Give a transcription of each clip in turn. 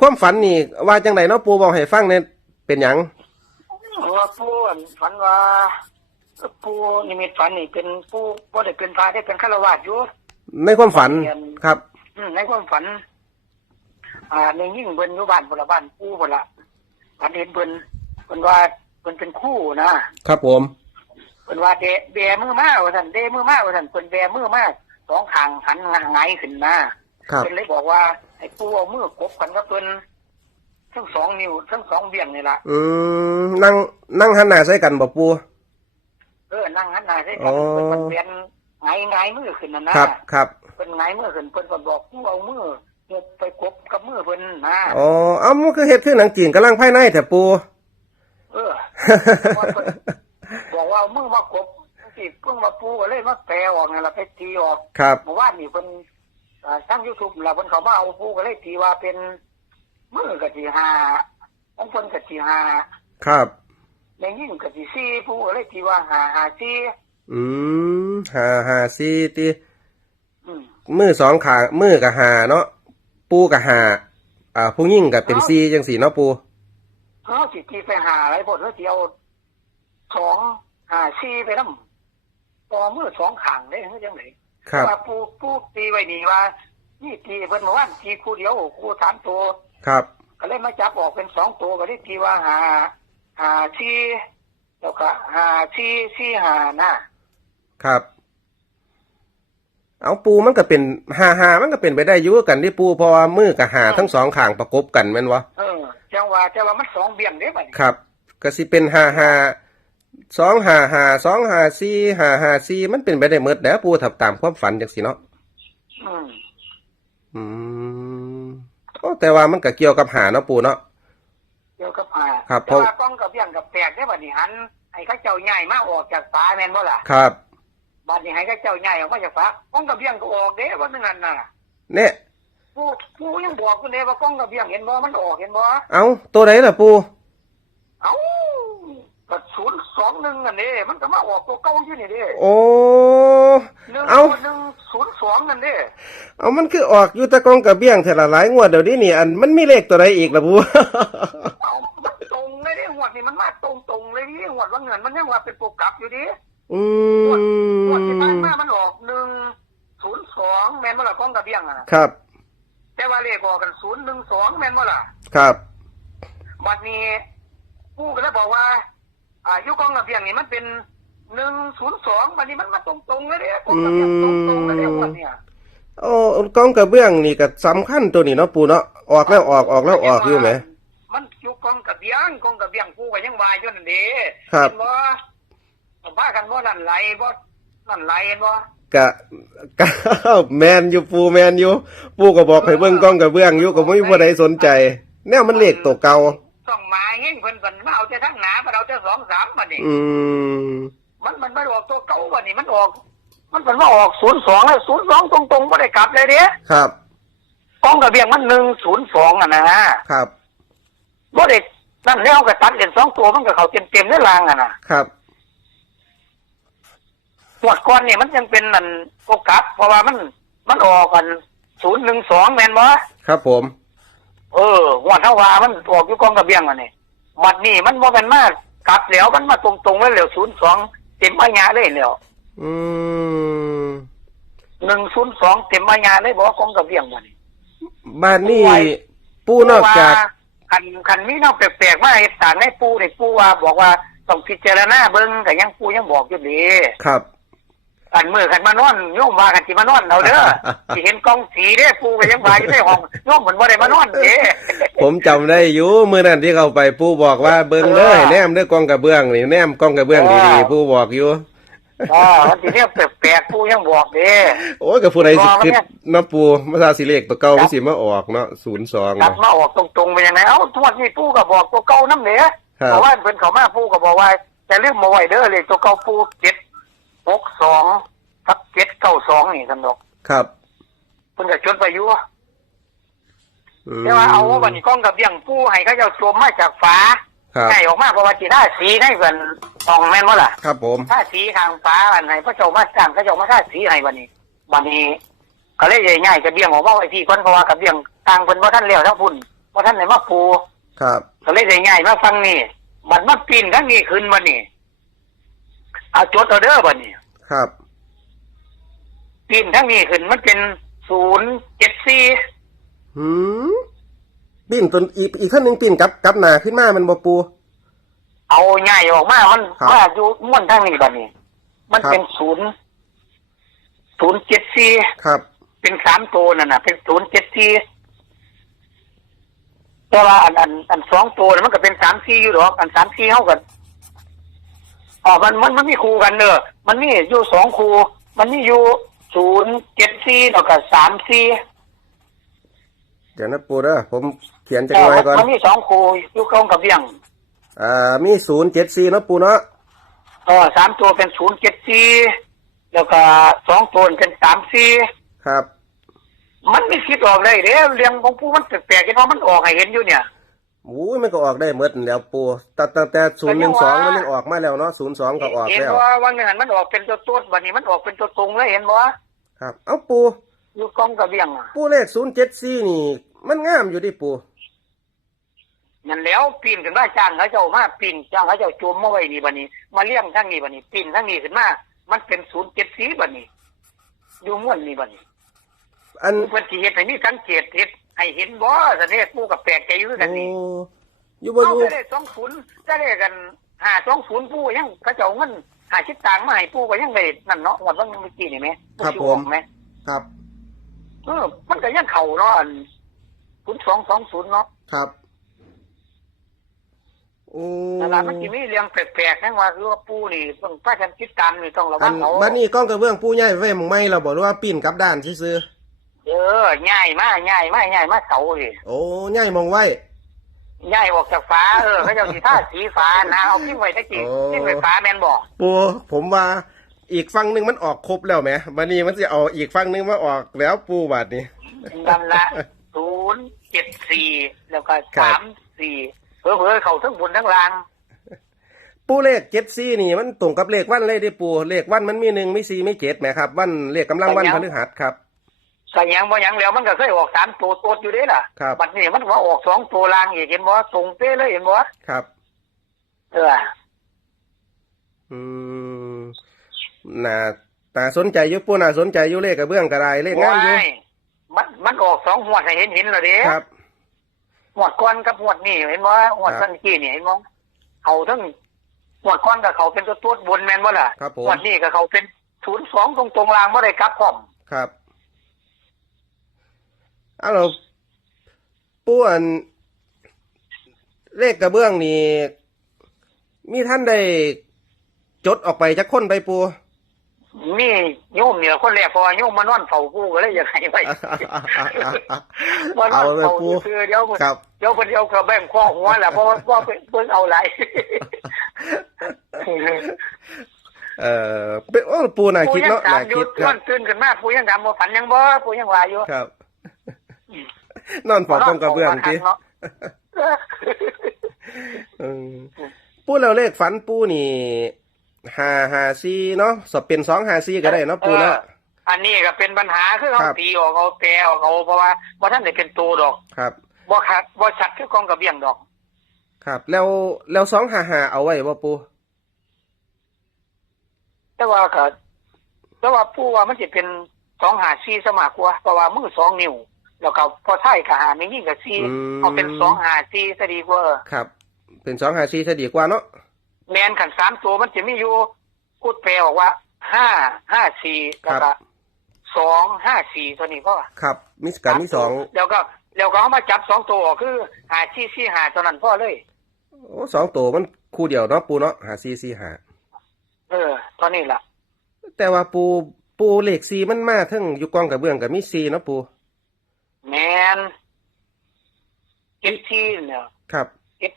ความฝันนี่ว่าจังไดเนาะปูบอกให้ฟังเนี่ยเป็นหยังว่าผู้อั่นฝันว่าผู้นิมิตฝันนี่เป็นผู้บ่ได้เป็นพระได้เป็นฆราวาสถ์อยู่ ในความฝันครับ อืมในความฝัน อ่าในยิ่งเบิ่นอยู่บ้านบนละบ้านผู้บนละฝันเห็นเบิ่นเบิ่นว่าเบิ่นเป็นคู่นะครับผมเบิ่นว่าเดะแบมือมาว่าซั่นเดมือมาว่าซั่นเพิ่นแบมือมาสองข้างหันหงายขึ้นนะ ครับ เพิ่นเลยบอกว่าให้ผู้เอามือกบกันกับเพิ่นทั้งสองนิ้วทั้งสองเบี่ยงนี่ล่ะอืมนั่งนั่งหันหน้าใส่กันบ่ปู เออนั่งหันหน้าใส่อ๋กันอเพิ่นเปลี่ยนหงายหงายมือขึ้นนั่นนะครับ ครับ เพิ่นหงายมือขึ้นเพิ่นก็บอกผู้เอามือเฮ็ดไปกบกับมือเพิ่นนะอ๋อ เอามันคือเฮ็ดคือหนังจีนกำลังภายในแต่ปู เออ ว่าเพิ่นบอกว่าเอามือมากบสิเพิ่งมาปูก็เลยมาแปลออกนั่นล่ะไปตีออกครับ เมื่อวานนี่เพิ่น อ่าทาง YouTube ล่ะเพิ่นเขามาเอาปูก็เลยตีว่าเป็นมือกะสิหาของเพิ่นกะสิหาครับในยิ่งกะสิซี่ปูก็เลยตีว่าหาหาซี่อืมหาหาซีตีอืมมือสองขามือกับหาเนาะปูกับหาอ่าผู้ยิ่งกับเป็นซีจังสีเนาะปูเฮาสิตีไปหาอะไรบ่เฮาสิเอาสองหาซี่ไปนำพอมือสองข้างเด้เฮาจังได๋ ครับ ว่าปูปูตีไว้ดีว่านี่ตีเพิ่นเมื่อวานตีคู่เดียวคู่สามตัวครับ ก็เลยมาจับออกเป็นสองตัวก็เลยตีว่าหาหาชีแล้วก็หาชีชีหาน่ะครับ เอาปูมันก็เป็นหาหามันก็เป็นไปได้อยุ่กันที่ปูเพราะว่ามือกับหาทั้งสองข้างประกบกันแม่นวะเออจังว่าแต่ว่ามันสองเบี่ยงเด้บัดนี้ครับ ก็สิเป็นหาหา สองหาหาสองหาซีหาหาซีมันเป็นไปได้เมดแล้วปูถับตามความฝันจังสิเนาะอืมอืมโอ้แต่ว่ามันก็เกี่ยวกับหาเนาะปูเนาะเกี่ยวกับหาครับแต่ว่ากล้องกับเบี่ยงกับแปลกเด้บัดนี้หันให้เขาเจ้าใหญ่มาออกจากฝาแม่นบ่ล่ะครับบัดนี้ให้เขาเจ้าใหญ่ออกมาจากฝากล้องกับเบี่ยงก็ออกเด้ว่านึงนั่นน่ะเนี่ยผู้ผู้ยังบอกคุณเด้ว่ากล้องกับเบี่ยงเห็นบ่มันออกเห็นบ่เอาตัวไหนล่ะปูเอ้า ก็ศูนย์สองหนึ่งอันนี้มันก็มาออกตัวเก่าอยู่นี่เด้โอ้ หนึ่งเอ้า หนึ่งศูนย์สองนั่นเด้เอามันคือออกอยู่แตะกองกับเบี้ยงเท่าละหลายงวดเดี๋ยวนี้นี่อันมันมีเลขตัวใดอีกล่ะปูเอามันตรงเลยดิหัวดนี่มันมาตรงตรงๆเลยดิหัวดว่าเงินมันยังว่าเป็นตัวกลับอยู่ดิอืหัวดที่ผ่านมมามันออกหนึ่งศูนย์สองแมนบ่ล่ะกล้องกระเบียงอะครับ แต่ว่าเลขออกกันศูนย์หนึ่งสองแมนบ่ล่ะ ครับบัดนี้ผู้ก็เลยบอกว่า อายุกล้องกระเบียงนี่มันเป็นหนึ่งศูนย์สองบัดนี้มันมาตรงตรงๆเลยดิกล้องกระเบียงตรงตรงๆเลยดิหัวดเนี่ยโอ้กองกระเบื้องนี่ก็สำคัญตัวนี้เนาะปูเนาะออกแล้วออกออกแล้วออกอยู่ไหมมันอยู่กล้องกระเบียงกล้องกระเบียงผู้ก็ยังวายอยู่นั่นเด้ครับเห็นบ่บ้ากันบ่นั่นไหลบ่นั่นไหลเห็นบ่กะกะแมนอยู่ปูแมนอยู่ปูก็บอกให้เบิ่งกองกระเบื้องอยู่ก็ไม่มีผู้ใดสนใจ แนวมันเลขตัวเก่า ต้องมาเงี้ยเพิ่นเพิ่นมาเอาแต่ทั้งหนามาเอาแต่สองสามบัดนี้อืมมันมันไม่ออกตัวเก่าบัดนี้มันออก มันเป็นว่าออกศูนย์สองแล้วศูนย์สองตรงๆไม่ได้กลับเลยเด้ครับกองกระเบียงมันหนึ่งศูนย์สองอะนะฮะครับบ่ได้นั่นแล้วก็ตัดเหรียญสองตัวมันก็เข้าเต็มๆในรางอะนะครับหวดก่อนนี่มันยังเป็นนั่นโอกลับเพราะว่ามันมันออกกันศูนย์หนึ่งสองแม่นบ่ครับผม เออหัวดเท่าว่ามันออกอยู่กองกระเบียงอะนี่บัดนี้มันบ่เป็นมากกลับแล้วมันมาตรงๆแล้วเหลวศูนย์สองเต็มปัญญาเลยแล้วอืมหนึ่งศูนย์สองเต็มปัญญาเลยบอกว่ากองกระเบียงบัดนี้บ้านนี่ปูนอกจากว่าคันคันมีนอกแปลกๆมาเฮ็ดต่างให้ปูนี่ปูว่าบอกว่าต้องพิจารณาเบิ่งก็ยังปูยังบอกอยู่ดีครับ อันมือคันมานอนโยมว่ากันสิมานอนเอาเด้อสิเห็นกองสีเด้ปูก็ยังว่าอยู่ในห้องโยมเหมือนบ่ได้มานอนเด้ผมจำได้อยู่มื้อนั้นที่เขาไปปูบอกว่าเบิ่งเด้อให้แนมเด้อกองกระเบื้องนี่แนมกองกระเบื้องดีๆปูบอกอยู่อ๋อมันสิเนี่ยแปลกๆปูยังบอกเด้โอ้ยกับผู้ใดสิบอกคิดเนี่ยเนาะปูมาซาสิเลขตัวเก่ามันสิมาออกเนาะ02กลับเนาะมาออกตรงๆไปยังไงเอ้าทุกวันนี้ปูก็บอกตัวเก่านำเด้ครับเพราะว่าเพิ่นเข้ามาปูก็บอกว่าจะลืมมาไว้เด้อเลขตัวเก่าปู 762ทับ792นี่ซั่นดอกครับเพิ่นก็จดไปอยู่อืมแต่ว่าเอาบัดนี้กล้องกับเบี้ยงผู้ให้เขาเจ้าสวมมาจากฝาครับให้ออกมาเพราะว่าสิได้สีให้เพิ่นตองแม่นบ่ล่ะ ครับผมถ้าสีทางฟ้าอันไหนพระเจ้ามาสร้างเขาเจ้ามาท่าสีให้บัดนี้บัดนี้ก็เลยง่ายๆกับเบี้ยงออกมาไว้ที่ก่อนเพราะว่ากับเบี้ยงต่างเพิ่นบ่ทันแล้วทั้งพุ่นบ่ราะท่านไหนมาปูครับก็เลยได้ง่ายมาฟังนี่บัดมาปีนทั้งนี้ขึ้นมานี่ เอาจดเอาเด้อบัดนี้ครับ ปีนทั้งนี้ขึ้นมันเป็นศูนย์เจ็ดสี่หืมปีนเป็นอีกอีกขั้นหนึ่งปีนกลับกลับหนาขึ้นมามันบ่ปู เอาง่ายออกมามันครับว่าอยู่ม้วนทั้งนี้บัดนี้ มันครับ เป็นศูนย์ศูนย์เจ็ดสี่ครับ เป็นสามตัวนั่นน่ะ เป็นศูนย์เจ็ดสี่แต่ว่าอันอันอันสองตัวน่ะมันก็เป็นสามสี่อยู่หรอกอันสามสี่เท่ากัน อ๋อมันมันมันมีคู่กันเนอะมันมีอยู่สองคู่มันมีอยู่ศูนย์เจ็ดสี่แล้วก็สามสี่เดี๋ยวนะปูเด้อผมเขียนจักหน่อยก่อนมันมีสองคู่อยู่กองกับเบี้ยงอ่ามีศูนย์เจ็ดสี่เนาะปูเนาะเออสามตัวเป็นศูนย์เจ็ดสี่แล้วก็สองตัวเป็นสามสี่ครับ มันไม่คิดออกเลยเด้เรื่องของผู้มันแปลกๆกันว่ามันออกให้เห็นอยู่เนี่ยโอ้ยมันก็ออกได้หมดแล้วปูแต่แต่แต่ศูนย์หนึ่งสองมันยังออกมาแล้วเนาะศูนย์สองก็ออกเห็นแล้วว่าวันหนึ่งมันออกเป็นตัวตัววันนี้มันออกเป็นตัวตรงเลยเห็นบ่ครับ เอ้าปูอยู่กองกับเบี้ยงอะปูเลขศูนย์เจ็ดสี่นี่ มันงามอยู่ดิปูนั่นแล้วปีนขึ้นมาจ้างเขาเจ้ามาปีนจ้างเขาเจ้าจุ่มมาไว้นี่บัดนี้ มาเลี้ยงทั้งนี้บัดนี้ปีนทั้งนี้ขึ้นมามันเป็นศูนย์เจ็ดสีบัดนี้อยู่ม้วนนี่บัดนี้ อันเพิ่นสิเฮ็ดให้มีสังเกตเฮ็ด ให้เห็นบ่สนิทผู้กับแปลกใจอยู่คือกันโอ้นี่อยู่บ่เอาอยู่ไปได้สองศูนย์จะได้กันหาสองศูนย์ผู้ยังเขาเจ้าเงินหาชิดตังค์มาให้ผู้ก็ยังได้นั่นเนาะงวดวันเมื่อกี้นี่แหมครับผมไหมครับ เออมันก็ยังเข่าเนาะศูนย์สองสองศูนย์เนาะครับ โอ้นั่นล่ะมันสิมีเรื่องแปลกๆนั่นว่าคือว่าปู่นี่ต้องพากันคิดตามนี่ต้องระอัวันงเอาบัดนี้กล้องกระเบื้องปูใหญ่ไว้หมองไม่เราบอกว่าปีนกลับด้านซื่อ เออง่ายมากง่ายมากง่ายมากเสาเลยๆโอ้ใหญ่มองไว้ง่ายออกจากฟ้าเออเขาเจ้าสีท่าสีฟ้านะเอาทิ้งไว้ตะกี้โอ้ทิ้งไว้ฟ้าแม่นบอกปูผมว่าอีกฝั่งหนึ่งมันออกครบแล้วไหมบัดนี้มันจะเอาอีกฝั่งหนึ่งมาออกแล้วปูบาดนี้นั่นละศูนย์เจ็ดสี่แล้วก็ครัสาบมสี่เพื่อเพื่อเขาทั้งบนทั้งล่างปูเลขเจ็ดสี่นี่มันตรงกับเลขวันเลยเดิปูเลขวันมันมีหนึ่งมีสี่มีเจ็ดไหมครับ วันเลขกำลังวันพฤหัสครับ ก็ยังบ่ยังแล้วมันก็เคยออกสามตัวตัวอยู่เด้ล่ะครับ บัดนี้มันว่าออกสองตัวล่างอีกเห็นบ่ตรงเป๊ะเลยเห็นบ่ครับ เอออืมน่าน่าสนใจอยู่ปูน่าสนใจอยู่เลขกระเบื้องกระไดเลขงามอยู่ว้ายมันมันออกสองหัวดให้เห็นเห็นแล้วเด้ ครับหัวดก้อนกับหัวดนี่เห็นบ่หัวดครับ สันกี้นี่เห็นบ่เขาทั้งหัวดก้อนกับเขาเป็นตัวตัวบนแม่นบ่ล่ะครับผมหัวดนี่กับเขาเป็นศูนย์สองตรงตรงๆล่างบ่ได้กลับพร้อมครับเอาเราปูอันเลขกระเบื้องนี่มีท่านได้จดออกไปจากคนไปปูนี่โยมเนี่ยคนแรกเพอโยมมานอนเฝ้ากูก็เลยอยากให้ไว้มานเอาอนเลยเฝ้าปูคือเดี๋ยวครับเดี๋ยวเพิ่นเดี๋ยวกระแบ่งข้อหัวแหละเพราะว่าเพราะว่าเพิ่นเอาหลายเอ่อเป็นโอ้ปูน่าปูคิดยังเนาะถาน่ามอยู่คิดคนรัอบนตื่นขึ้นมาปูยังถามว่าฝันยังบ่ปูยังว่าอยู่ครับ นอนฝอกต้องกระเบื้องทีเนาะอืมปูแล้วเลขฝันปูนี่หาหาซีเนาะสอบเป็นสองหาซีก็ได้เนาะปูเนาะอันนี้ก็เป็นปัญหาคือเขาตีออกเอาแปลออกเอาเพราะว่าบ่ท่านได้เป็นตัวดอก ครับบ่คัดบ่ชัดคือกองกระเบียงดอก ครับ แล้วแล้วสองหาหาเอาไว้บ่ปูแต่ว่าก็แต่ว่าผู้ว่ามันสิเป็นสองหาซีสมากกว่าเพราะว่ามือสองนิ้ว แล้วก็พอท้ายก็หาไม่ยิ่งกับซีเอาเป็นสองหาซีซะดีกว่าครับ เป็นสองหาซีซะดีกว่าเนาะแมนขันสามตัวมันจะมีอยู่พูดแปลบอกว่าห้าห้าสี่แล้วก็สองห้าสี่ตัวนี้ก็ครับมิสกันมีสองแล้วก็แล้วก็เอามาจับสองตัวคือหาซี่ซี่หาตัวนั้นพ่อเลย โอ้สองตัวมันคู่เดียวเนาะปูเนาะหาซีซีหาเออตอนนี้ล่ะแต่ว่าปูปูเลขซีมันมาทั้งอยู่กองกระเบื้องกับมีซีเนาะปู แมนเจ็ดที่เนี่ยครับเจ็ด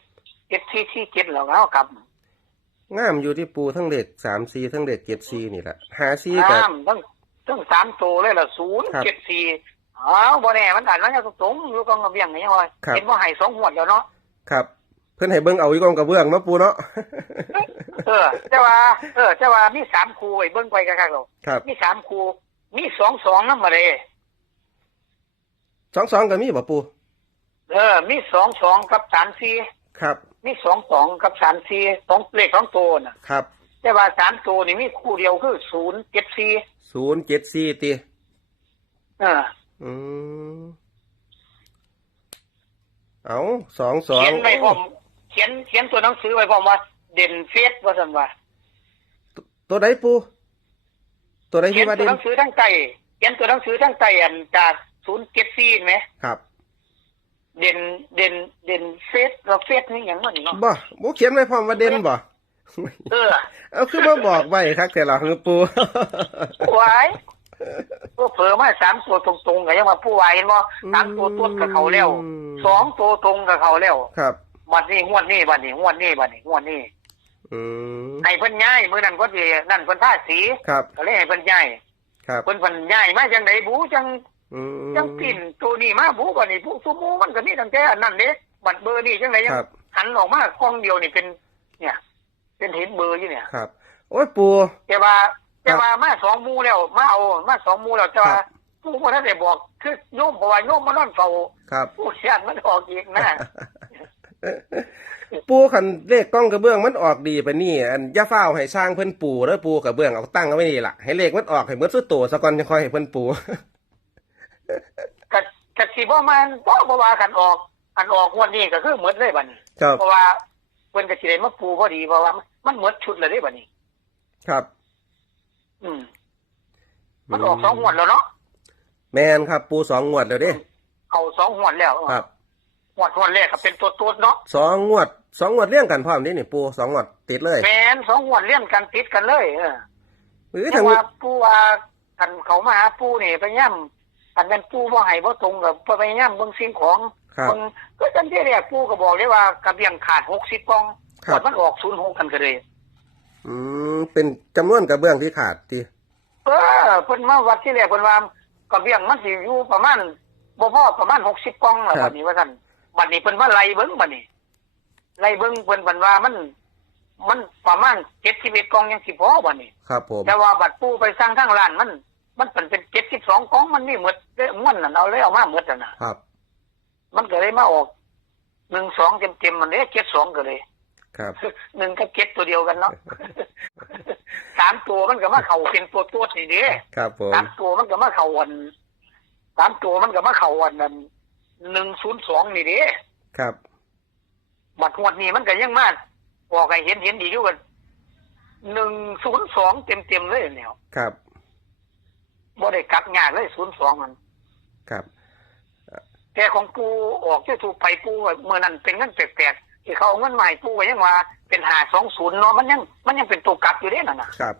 เจ็ดที่ที่เจ็ดแล้วเอากลับงามอยู่ที่ปูทั้งเลขสามซีทั้งเลขเจ็ดซีนี่แหละหาซีกับน้ำทั้งทั้งสามตัวเลยล่ะศูนย์ครับเจ็ดสี่อ้าวบ่แน่มันอ่านมันจะตรงๆอยู่กองกระเบียงนี่ว่าครับเห็นว่าให้สองหัวดแล้วเนาะครับ เพื่อนให้เบิ่งเอาอยู่กองกระเบื้องเนาะปูเนาะเออแต่ว่าเออแต่ว่ามีสามครูไอ้เบิ้งไปกันครับเราครับมีสามครูมีสองสองนั่นมาเลย สองสองก็มีบ่ปูเออ มีสองสองกับสามสี่ครับ มีสองสองกับสามสี่สองเลขสองตัวน่ะ ครับ แต่ว่าสามตัวนี่มีคู่เดียวคือศูนย์เจ็ดสี่ศูนย์เจ็ดสี่ตีเออ อืมเอาสองสองเขียนไว้พร้อมเขียนเขียนตัวหนังสือไว้พร้อมว่า เด่นเฟสว่าสันว่า ตัวไหนปู ตัวไหนเขียที่นว่าตัวเด่นหนังสือทั้งใจเขียนตัวหนังสือทั้งใจอันจาก ศูนย์เจ็ดสี่ไหมครับ เด่นเด่นเด่นเฟสเราเฟสนี่อย่างนั้นเนาะบ่บ่เขียนไว้พร้อมว่าเด่นบ่เออ เอาคือมาบอกไว้ครับแต่ละคือปูผู้วายผู้เผลอมาสามตัวตรงๆก็ยังมาผู้วายเห็นบ่สามตัวต้นกับเขาแล้วสองตัวตรงกับเขาแล้วครับบัดนี้งวดนี้บัดนี้งวดนี้บัดนี้งวดนี้อืมให้เพิ่นย้ายมื้อนั้นก็สินั่นเพิ่นท่าสีครับก็เลยให้เพิ่นย้ายครับเพิ่นเพิ่นย้ายมาจังไดบูจังอืม จังปิ่นตัวนี้มาบูบัดนี้ผู้ซุมูมันก็มีตั้งแต่อันนั้นเด้บัตรเบอร์นี่จังไดยังครับ หันออกมากล้องเดียวนี่เป็น เนี่ย เป็นเห็นเบอร์อยู่เนี่ยครับ โอ้ยปูแต่ว่าครับแต่ว่ามาสองหมูแล้วมาเอามาสองหมูแล้วแต่ว่าครับผู้บ่ทันได้บอกคือโยมเพราะว่าโยมมานอนเฝ้าครับผู้เสียนมันออกอีกนะปูขันเลขกล้องกระเบื้องมันออกดีไปนี่ อันอย่าเฝ้าวให้สร้างเพิ่นปูแล้วปูกระเบื้องเอาตั้งเอาไว้นี่ล่ะให้เลขมันออกให้เมื่อสุดโตซะก่อนจะค่อยให้เพิ่นปู กะกะสิบ่มันบ่บ่ว่าคันออกคันออกงวดนี้ก็คือหมดเลยบัดนี้ครับเพราะว่าเพิ่นก็สิได้มาปูพอดีเพราะว่า มันหมดชุดเลยเด้บัดนี้ ครับ อืม มันออกสองงวดแล้วเนาะแมนครับ ปูสองงวดแล้วเด้เอาสองงวดแล้วครับงวดงวดแรกก็เป็นตัวตัวเนาะสองงวดสองงวดเรียงกันพร้อมนี่นี่ปูสองงวดติดเลยแมนสองงวดเลี่ยนกันติดกันเลย เออหรือแต่ทางว่าปูว่าคันเขามาหาปูนี่ไปย่ำ คันเป็นปูบ่ให้บ่ตรงกับไปย่ำเบิ่งสิ่งของครับ เบิ่งก็จังที่แรกปูก็บอกเลยว่ากระเบียงขาด60กล่องครับงวดมันออก06กันก็เลย อืมเป็นจำนวนกระเบื้องที่ขาดทีเออเพิ่นมาวัดที่แรกเพิ่นว่ากระเบียงมันสิอยู่ประมาณบ่พอประมาณ60กล่องแล้วบัดนี้ว่าซั่นบัดนี้เพิ่นมาไล่เบิ่งบัดนี้ไล่เบิ่งเพิ่นเพิ่นว่ามัน มันประมาณ71กล่องยังสิพอบัดนี้ ครับผม แต่ว่าบัตรผู้ไปสร้างทั้งร้านมัน มันเป็นเป็นเจ็ดสิบสองกล่องมันนี่หมดเด้อมันน่ะเอาเลยเอามาหมดน่ะนะครับ มันก็เลยมาออกหนึ่งสองเต็มเต็มๆมันเลยเจ็ดสองก็เลย ครับหนึ่งกับเจ็ดตัวเดียวกันเนาะสามตัวมันก็มาเข่าเป็นตัวตัวนี่เด้ครับผมสามตัวมันก็มาเข่าวันสามตัวมันก็มาเข่าวันนั้นหนึ่งศูนย์สองนี่เด้ครับบัตรหวดนี้มันก็ยังมาออกให้เห็นเห็นดีอยู่กันหนึ่งศูนย์สองเต็มเต็มๆเลยเนี่ยครับ บ่ได้กลับงานเลยศูนย์สองมันครับแต่ของปูออกที่ถูกไปปูว่าเมื่อนั้นเป็นเงินแปลกๆที่เขาเอาเงินใหม่ปูก็ยังว่าเป็นหาสองศูนย์เนาะมันยังมันยังเป็นตัวกลับอยู่เด้น่ะนะครับ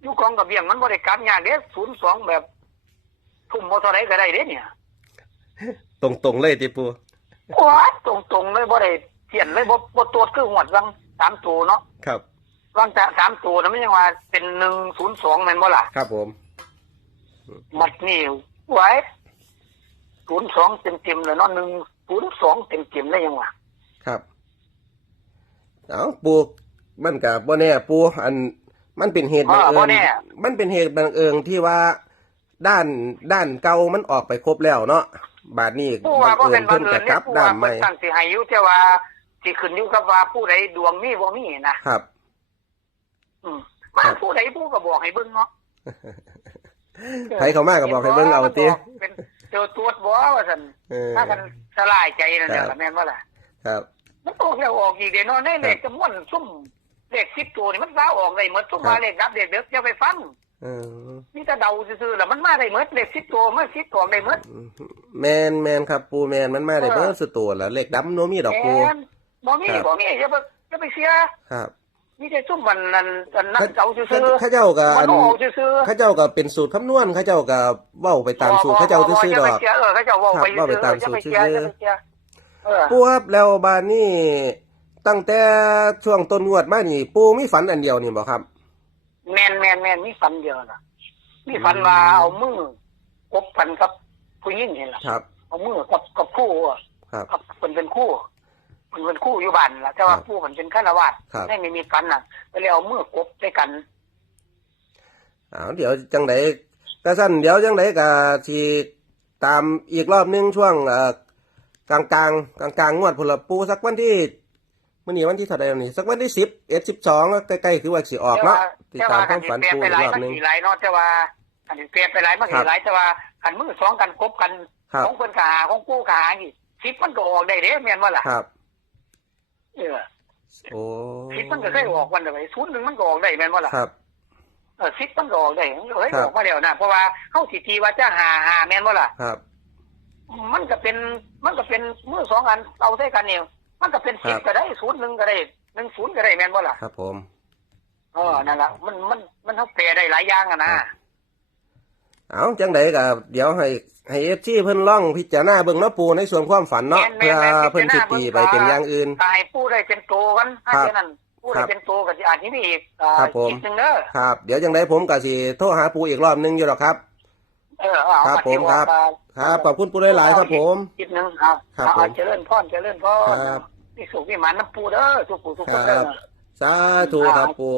อยุกองกับเบียงมันบ่ได้กลับงานเด้ศูนย์สองแบบทุ่มบ่เท่าไรก็ได้เด้เนี่ย ตรงตรงๆเลยทีปูว้าตรงๆเลยบ่ได้เปลี่ยนเลยบ่บ่ตรวจคือหวดวังสามตัวเนาะครับวังจะสามตัวนะมันยังว่าเป็นหนึ่งศูนย์สองแม่นบ่ล่ะครับผม มัดนี่ไว้ศูนย์สองเต็มๆเลยเนาะหนึ่งศูนย์สองเต็มๆเลยยังว่าครับเอาปูมันกับบ่แน่ปูอันมันเป็นเหตุบังเอิบ่ญแน่มันเป็นเหตุบังเอิญที่ว่าด้านด้านเก่ามันออกไปครบแล้วเนาะบาดนี้ผู้ว่าบัก็งเอิเป็ญนบัเพิ่งนเอิจะญกเนี่ลัยบผู้ด้าว่านใหเพิ่ม่นตั้งสิให้อยู่แต่ว่าสิขึ้นอยู่กับว่าผู้ใดดวงมีบ่มีนะครับ อืมมาผู้ใดผู้ก็บอกให้เบิ่งเนาะ ใครเข้ามาก็บอกให้เบิ่งเอาติเป็นเจอตรวจบ่ว่าซั่นเออถ้ากันสลายใจนั่นแหครัละบแม่นบ่ล่ะครับมันออกแล้วออกอีกเด้เนาะในเลขจำนวนซุ่มเลข10ตัวนี่มันสาวออกได้หมดซุ่มครับมาเลขดับเลขเด็กอย่าไปฟังเออนี่ถ้าเดาซื่อๆแล้วมันมาได้หมดเลข10ตัวมัน10ตัวได้หมดแมนแมนครับปูแมนมันมาได้เออเบิร์สุดตัวแล้วเลขดำโนมีดอกปูแม่นบ่มีครับบ่มีอย่าไปอย่าไปเสียครับ มีแต่ซุ่มมันนั่นอันนั้นเก่าซื่อข้าๆข้าเจ้ากับมัอันนเอาซื่อๆข้าเจ้ากับเป็นสูตรคำนวณข้าเจ้ากับเว้าไปตามสูตรข้าเจ้าซื่อๆดอกเออเขาเจ้าเว่าไปครับเว้าไปตามสูตรซื่อๆซื่อๆอย่าไปเชื่อเออปูครับแล้วบานนี่ตั้งแต่ช่วงต้นงวดมานี่ปูมีฝันอันเดียวนี่บ่ครับ แมนแมนแมนมีฝันเดียวน่ะมีฝันว่าเอามือกบกันกับผู้หญิงนี่ล่ะครับ เอามือกับกับคู่อะครับกับเป็นเป็นคู่ มันเป็นคู่อยู่บ้านล่ะแต่ว่าครับคู่มันเป็นฆราวาสครับไม่มีมีกันน่ะก็เลยเอามือกบด้วยกันเอาเดี๋ยวจังไดกระสั้นเดี๋ยวจังไดก็สิตามอีกรอบหนึงช่วงเอ่อกลางกลางกลางกลางๆงวดพุ่นละปูสักวันที่มื้อนี้วันที่เท่าใดแล้วนี่สักวันที่สิบเอ็ดสิบสองใกล้ๆคือว่าสิออกเนาะติดแต่ตาว่ามความฝันเปลี่ยนปูไปอีหกลายรอบมันหนึง สีหลายเนาะแต่ว่าอันนี้เปลี่ยนไปหลายมันครัสีบหลายแต่ว่าขันมือสองกันกบกันครับ ของคนกหาของกู้กหานี่สิบมันก็ออกได้เด้แม่นว่าล่ะ ครับ เออโอ้สิบมันก็เคยออกวันเดียวศูนย์หนึ่งมันก็ออกได้แม่นว่าล่ะครับเออสิบมันก็ออกได้เฮ้ยครับออกมาแล้วนะเพราะว่าเข้าสิทีว่าจะหาหาแม่นว่าล่ะครับ มันก็เป็นมันก็เป็นมือสองอันเอาได้กันเนี่ยมันก็เป็นสิบครับก็ได้ศูนย์หนึ่งก็ได้หนึ่งศูนย์ก็ได้แม่นว่าล่ะครับ ผมเออนั่นล่ะมันมันมันเขาแปลได้หลายอย่างอะนะ เอาจังไดก็เดี๋ยวให้ให้เอฟซีเพิ่นล่องพิจารณาเบิ่งเนาะปูในส่วนความฝันเนาะแม่เพื่อนแม่นเพิ่นสิตีไปเป็นอย่างอื่นตายผู้ได้เป็นโตกันถ้าครับเช่นนั้นผู้ได้ครับเป็นโตก็จะอ่านที่นี่อีกอ่าครับผมอีกหนึ่งเด้อครับ เดี๋ยวจังไดผมก็สิโทรหาปูอีกรอบหนึงอยู่หรอกครับเออเอาครับมาผมที่ว่าครับ ครับขอบคุณปูหลายๆครับผมอีกหนึ่งเอาครับเอาผมเจริญพรเจริญพรครับนี่สุขนี่หมันน้ำปูเด้อทุกผู้ทุกคนคเด้รัอบสาธุครับปู